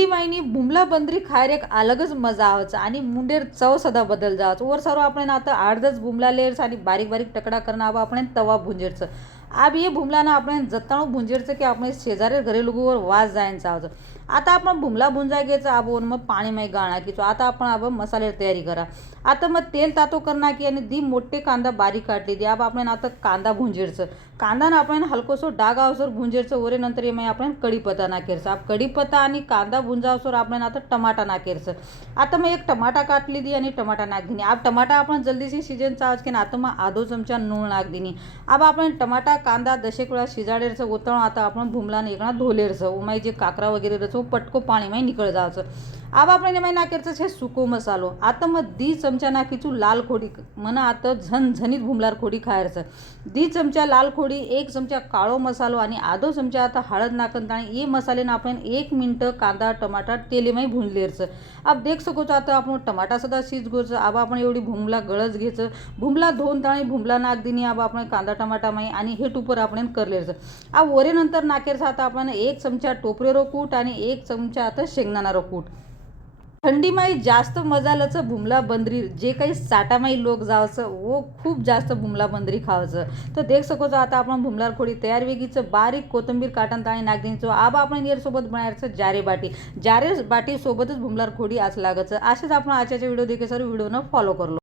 थंडी महिनी भुमला बंदरी खायर एक अलगच मजा आवाच आणि मुंडेर चव सदा बदल जावच वर सारो आपण आता अर्धच भुमला लेयर्स आणि बारीक बारीक टकडा करणं आबा आपण तवा भुंजेरचं आब ये भुमलाना आपण जत्ताणू भुंजेरचं की आपण शेजारी घरी लोगोवर वास जायचं आवाज आता आपण भुमला भुंजा घ्यायचं आबोन मग पाणी माही गाळा की आता आपण आब मसाले तयारी करा आता मग तेल तातो करणा की आणि दी मोठे कांदा बारीक काटली दी आब आपण आता कांदा भुंजेरचं कांदा ना आपण हलकोसो डाग आवसर भुंजेरचं वरे नंतर ये आपण कढीपत्ता नाखेरचं आप कढीपत्ता आणि कांदा भुंजावसर आपण आता टमाटा नाखेरचं आता मग एक टमाटा काटली दी आणि टमाटा नाक दिनी आप टमाटा आपण जल्दीशी शिजेनचा आवाज की आता मग आधो चमचा नूळ नाक दिनी अब आपण टमाटा कांदा दशेक वेळा शिजाडेरचं ओतळून आता आपण भुमला एकणा धोलेरचं उमाई जे काकरा वगैरे रचो पटको पाणी माही निकळ जायचं अब आपण माही नाखेरचं छे सुको मसालो आता मग दी चमचा नाखीचू लाल खोडी मना आता झणझणीत भुमलार खोडी खायरचं दी चमचा लाल खोडी एक चमचा काळो मसालो आणि आधो चमचा आता हळद नाकन आणि ये मसाले ना आपण 1 मिनिट कांदा टमाटा तेली माही भुंजलेरचं अब देख सको आता आपण टमाटा सदा शिज गोचं अब आपण एवढी भुमला गळज घ्यायचं भुमला धुवून ताणी भुमला नाक दिनी अब आपण कांदा टमाटा माही आणि हे टुपर आपण करलेरचं अब वरे नंतर नाखेरचं आता आपण 1 चमचा टोपरेरो कूट आणि 1 चमचा आता शेंगदाणारो कूट थंडी माही जास्त मजालचं भुमला बंदरी जे काही साठामाही लोक जावचं वो खूप जास्त भुमला बंदरी खावचं तर देख सकोच आता आपण भुमलार खोडी तयार वेगीचं बारीक कोथिंबीर काटण ताणी नाक द्यायचं आब आपण येर सोबत बनायचं जारे बाटी सोबतच भुमलार खोडी आज लागचं असेच आपण आजच्या व्हिडिओ देखील सर व्हिडिओनं फॉलो करलो।